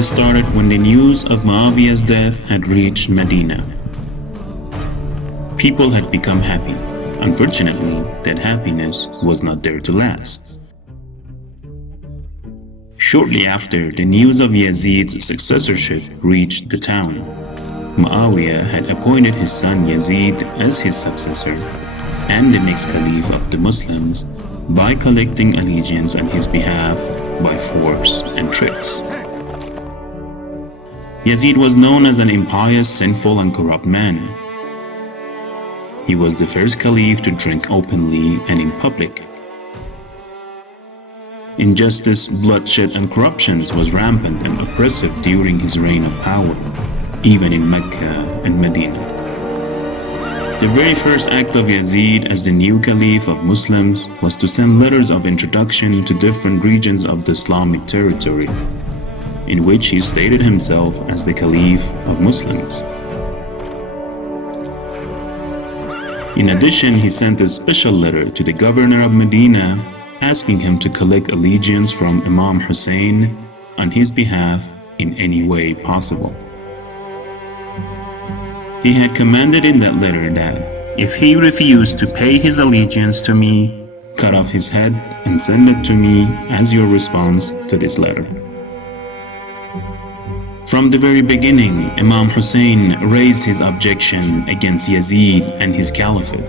trend started when the news of Muawiyah's death had reached Medina. People had become happy. Unfortunately, that happiness was not there to last. Shortly after, the news of Yazid's successorship reached the town. Muawiyah had appointed his son Yazid as his successor and the next caliph of the Muslims by collecting allegiance on his behalf by force and tricks. Yazid was known as an impious, sinful, and corrupt man. He was the first caliph to drink openly and in public. Injustice, bloodshed, and corruptions was rampant and oppressive during his reign of power, even in Mecca and Medina. The very first act of Yazid as the new caliph of Muslims was to send letters of introduction to different regions of the Islamic territory, in which he stated himself as the caliph of Muslims. In addition, he sent a special letter to the governor of Medina asking him to collect allegiance from Imam Hussain on his behalf in any way possible. He had commanded in that letter that, if he refused to pay his allegiance to me, cut off his head and send it to me as your response to this letter. From the very beginning, Imam Hussain raised his objection against Yazid and his caliphate,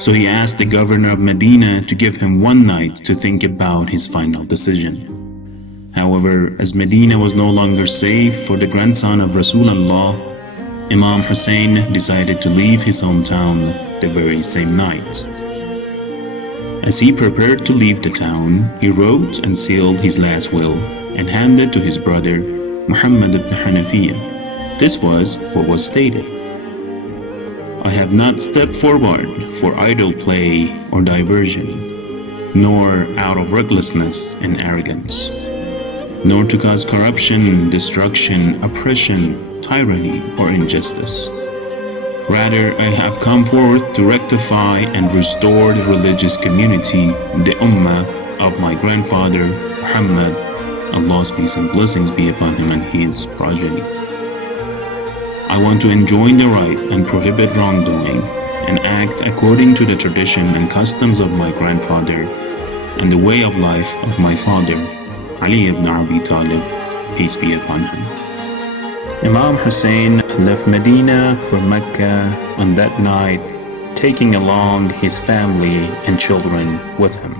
so he asked the governor of Medina to give him one night to think about his final decision. However, as Medina was no longer safe for the grandson of Rasulullah, Imam Hussain decided to leave his hometown the very same night. As he prepared to leave the town, he wrote and sealed his last will and handed to his brother Muhammad ibn Hanafiya. This was what was stated: I have not stepped forward for idle play or diversion, nor out of recklessness and arrogance, nor to cause corruption, destruction, oppression, tyranny, or injustice. Rather, I have come forth to rectify and restore the religious community, the Ummah of my grandfather Muhammad, Allah's peace and blessings be upon him and his progeny. I want to enjoin the right and prohibit wrongdoing, and act according to the tradition and customs of my grandfather and the way of life of my father, Ali ibn Abi Talib, peace be upon him. Imam Hussain left Medina for Mecca on that night, taking along his family and children with him.